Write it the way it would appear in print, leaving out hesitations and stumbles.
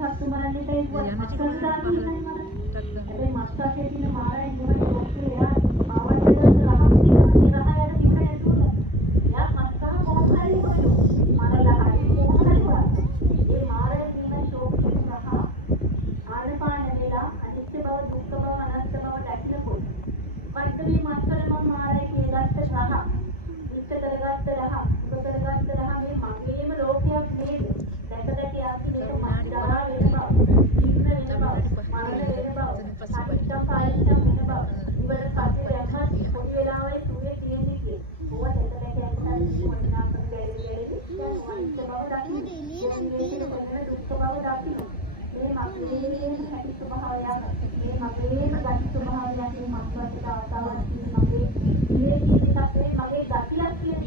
සත්තු මරන්නට ඒකුවා මස්කල් දාන්නේ නැහැ මට. හැබැයි මස්කල්ේ තියෙන මාරයන් මොකද ඔක්කොම එයා ආවට රහක් තියෙනවා ඒ රහයට කිව්වට නේතුල. එයා මස්කල් කොහොම හරි මොකද මරලා හරි කොහොම හරි කරා. ඒ මාරය තියෙන ෂෝක් කියන රහ ආනපාන වෙලා අනිත්‍ය බව දුක්ඛ බව අනාත්ම බව දැක්නකොට මන්ත්‍රී මස්කල් මම මාරය කියලාත් රහ ඉෂ්ට කරගත්ත රහ උප කරගත්ත රහ මේ මගේම ලෝකයක් නේද. දැක යාති මේක මස්දා වෙන බව ඉන්න වෙන බව මරණ වෙන බව සාහිත්‍යම් කායිත්‍යම් වෙන බව ඉවර පස්සේ දැම්මත් පොඩි වෙලාවයි සූර්ය කියන්නේ කියේ ඕවා දැක යන්න වටිනා කරගැලෙන්නේ දැන් අනිත්‍ය බව දකින්න දුක්ඛ බව දකින්න මේ මගේ හැටි ස්වභාවයක් මේ මගේම ගති ස්වභාවයක් මේ මත්වත් අවස්ථාවක් මගේ මේ ජීවිතේ මගේ ගතියක් කියන